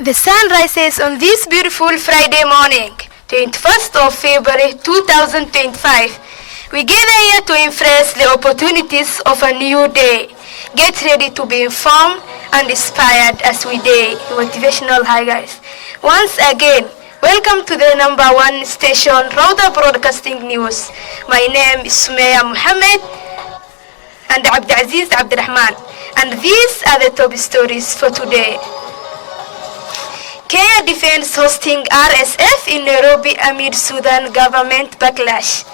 The sun rises on this beautiful Friday morning, 21st of February 2025. We gather here to embrace the opportunities of a new day. Get ready to be informed and inspired as we day motivational high guys. Once again, welcome to the number one station, Rowda Broadcasting News. My name is Sumaya Muhammad and Abdulaziz Abdurrahman, and these are the top stories for today. Kenya defends hosting RSF in Nairobi amid Sudan government backlash.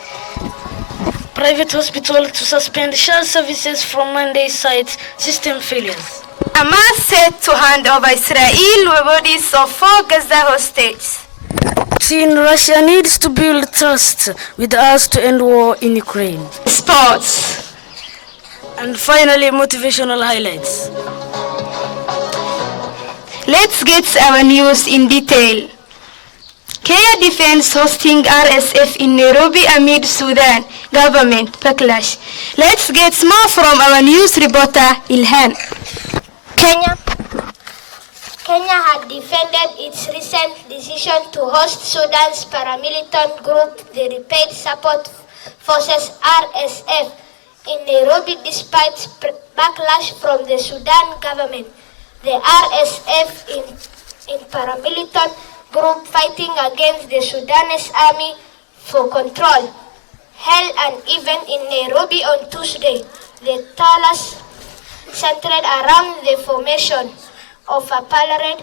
Private hospital to suspend shell services from Monday cites system failures. Hamas set to hand over Israel bodies of 4 Gaza hostages. Russia needs to build trust with us to end war in Ukraine. Sports. And finally, motivational highlights. Let's get our news in detail. Kenya defends hosting RSF in Nairobi amid Sudan government backlash. Let's get more from our news reporter Ilhan. Kenya had defended its recent decision to host Sudan's paramilitary group, the Rapid Support Forces RSF, in Nairobi despite backlash from the Sudan government. The RSF in paramilitary group fighting against the Sudanese army for control held an event in Nairobi on Tuesday. The talks centered around the formation of a parallel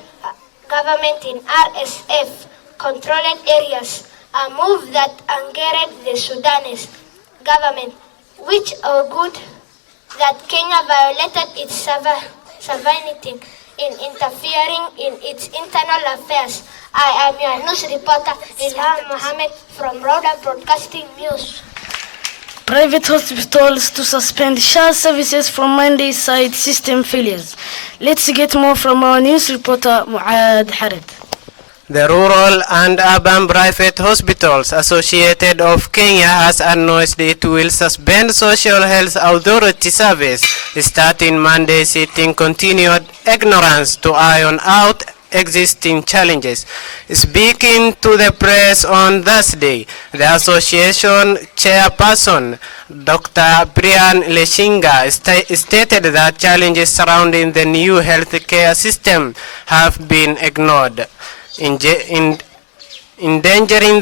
government in RSF-controlled areas, a move that angered the Sudanese government, which argued that Kenya violated its sovereignty in interfering in its internal affairs. I am your news reporter, Ilham Mohammed from Rowda Broadcasting News. Private hospitals to suspend shell services from Monday cite system failures. Let's get more from our news reporter, Muad Harid. The Rural and Urban Private Hospitals Associated of Kenya has announced it will suspend Social Health Authority service starting Monday, citing continued ignorance to iron out existing challenges. Speaking to the press on Thursday, the association chairperson, Dr. Brian Leshinga, stated that challenges surrounding the new healthcare system have been ignored, endangering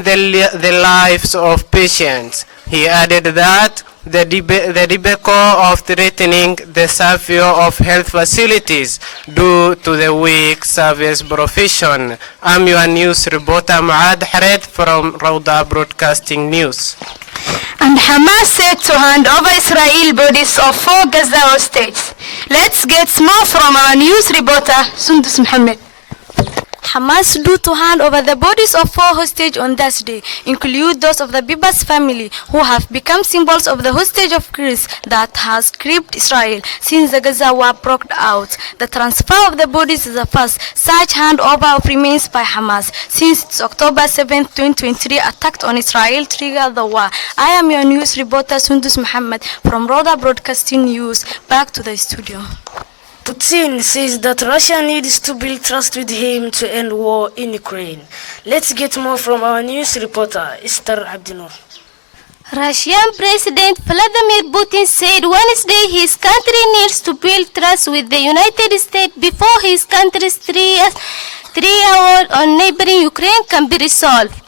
the lives of patients. He added that the debacle of threatening the safety of health facilities due to the weak service provision. I'm your news reporter Muad Hared from Rowda Broadcasting News. And Hamas said to hand over Israel bodies of 4 Gaza hostages. Let's get more from our news reporter Sundus Muhammad. Hamas due to hand over the bodies of 4 hostages on Thursday, include those of the Bibas family, who have become symbols of the hostage of Christ that has gripped Israel since the Gaza war broke out. The transfer of the bodies is the first such handover of remains by Hamas since its October 7, 2023 attack on Israel triggered the war. I am your news reporter Sundus Muhammad from Rowda Broadcasting News. Back to the studio. Putin says that Russia needs to build trust with him to end war in Ukraine. Let's get more from our news reporter, Esther Abdinur. Russian President Vladimir Putin said Wednesday his country needs to build trust with the United States before his country's three-year war on neighboring Ukraine can be resolved.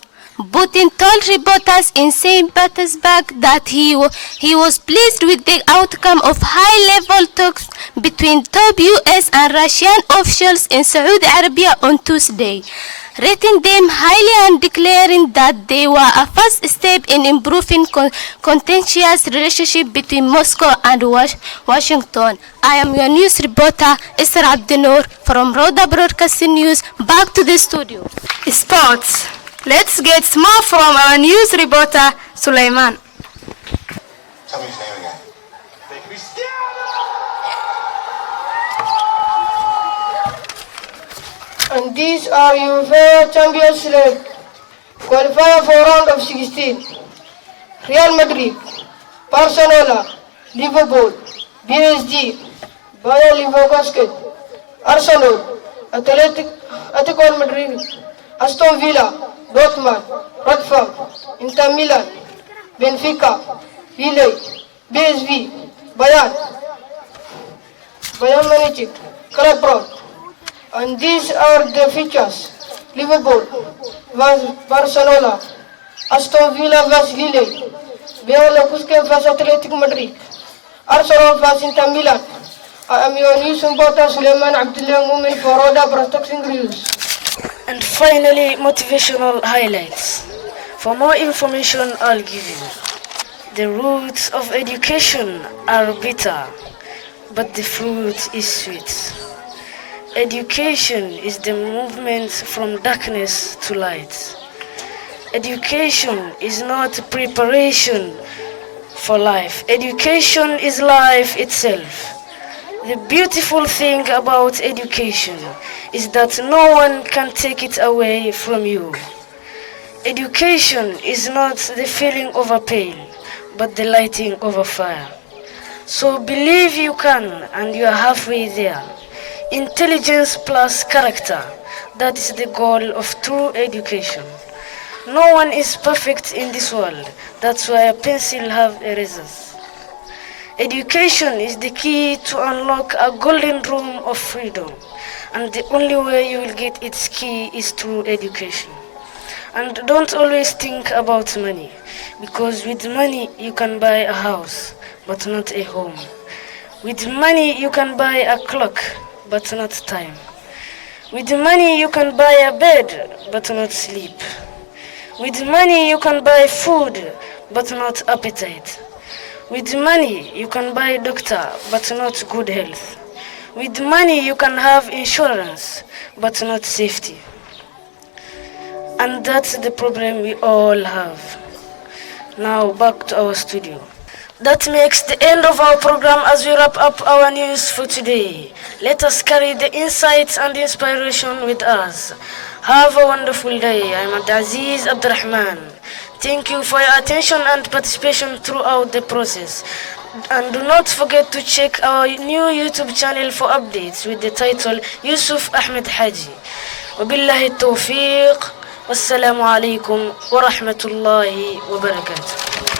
Putin told reporters in St. Petersburg that he was pleased with the outcome of high-level talks between top U.S. and Russian officials in Saudi Arabia on Tuesday, rating them highly and declaring that they were a first step in improving contentious relationship between Moscow and Washington. I am your news reporter, Esther Abdinur from Rowda Broadcasting News. Back to the studio. Sports. Let's get more from our news reporter, Sulaiman. Tell me his name again. And these are UEFA Champions League qualifier for round of 16. Real Madrid, Barcelona, Liverpool, PSG, Bayer Leverkusen, Arsenal, Atletico Madrid, Aston Villa, Dortmund, Watford, Inter Milan, Benfica, Lille, BSV, Bayern Munich, Club Brugge. And these are the features: Liverpool vs Barcelona, Aston Villa vs Lille, Bayer Leverkusen vs Athletic Madrid, Arsenal vs Inter Milan. I am your news reporter Suleiman Abdullah Mumin for Rowda Broadcasting News. And finally, motivational highlights. For more information, I'll give you. The roots of education are bitter, but the fruit is sweet. Education is the movement from darkness to light. Education is not preparation for life. Education is life itself. The beautiful thing about education is that no one can take it away from you. Education is not the filling of a pail, but the lighting of a fire. So believe you can, and you are halfway there. Intelligence plus character, that is the goal of true education. No one is perfect in this world. That's why a pencil have erasers. Education is the key to unlock a golden room of freedom. And the only way you will get its key is through education. And don't always think about money, because with money you can buy a house, but not a home. With money you can buy a clock, but not time. With money you can buy a bed, but not sleep. With money you can buy food, but not appetite. With money you can buy a doctor, but not good health. With money you can have insurance, but not safety. And that's the problem we all have. Now back to our studio. That makes the end of our program as we wrap up our news for today. Let us carry the insights and inspiration with us. Have a wonderful day. I'm Abdulaziz Abdurrahman. Thank you for your attention and participation throughout the process. And do not forget to check our new YouTube channel for updates with the title Yusuf Ahmed Haji. وبالله التوفيق والسلام عليكم ورحمة الله وبركاته.